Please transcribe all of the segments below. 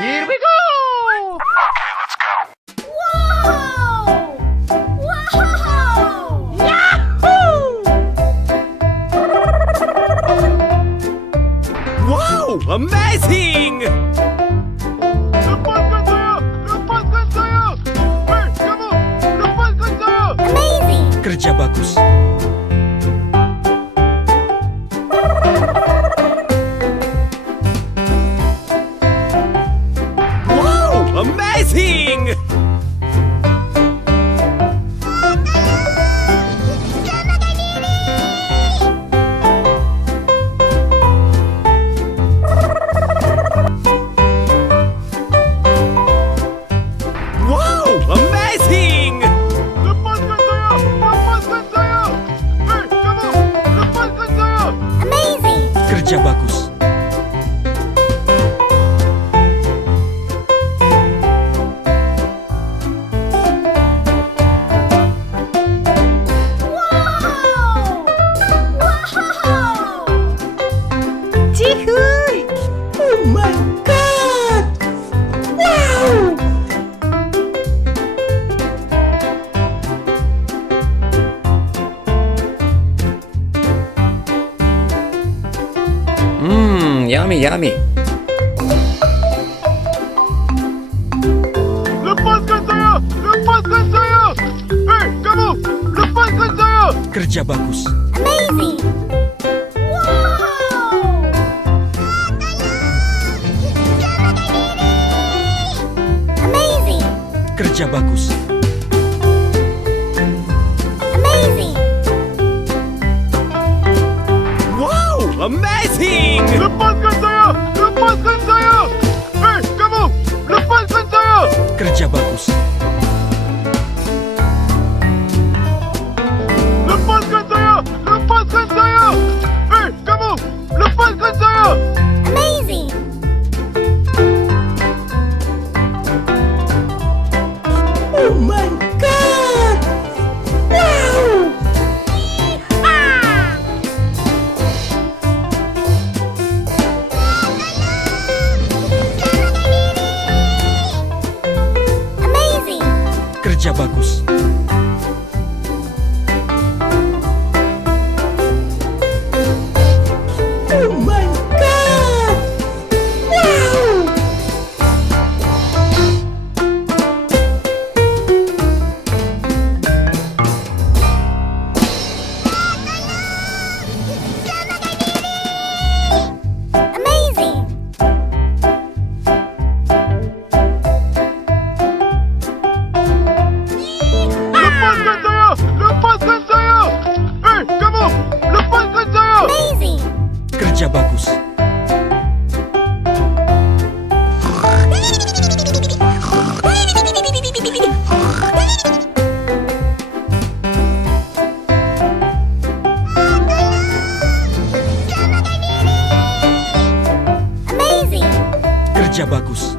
Here we go! Okay, let's go. Wow! Wow! Yahoo! Wow! Amazing! Lepaskan saya! Lepaskan saya! Hei, kamu! Lepaskan saya! Amazing! Kerja bagus. Wow! Amazing! Wow! Amazing! Lepaskan saya! Lepaskan saya! Hei, kamu! Lepaskan saya! Amazing! Kerja bagus. Wow! Wow! Cihuy! Oh my god! Wow! Yummy, yummy. Lepaskan saya! Lepaskan saya! Hei, kamu! Lepaskan saya! Kerja bagus. Amazing! Wow! Amazing! Kerja bagus. Amazing! Wow! Amazing! Lepaskan saya! Lepaskan saya! Hei, kamu! Lepaskan saya! Kerja bagus. Lepaskan saya! Lepaskan saya! Hei, kamu! Lepaskan saya! Amazing! Oh my god! Wow! Amazing! Kerja bagus. Oh my god! Wow! Amazing! Lepaskan saya! Lepaskan saya! Hei, kamu! Lepaskan saya! Amazing! Kerja bagus. Amazing! Kerja bagus.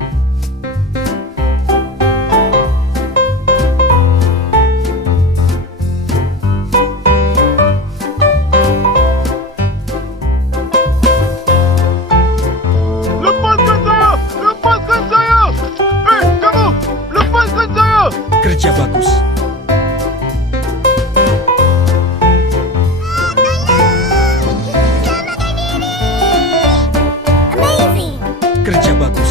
Lepaskan saya! Lepaskan saya! Hei, kamu! Lepaskan saya! Kerja bagus. Amazing! Kerja bagus.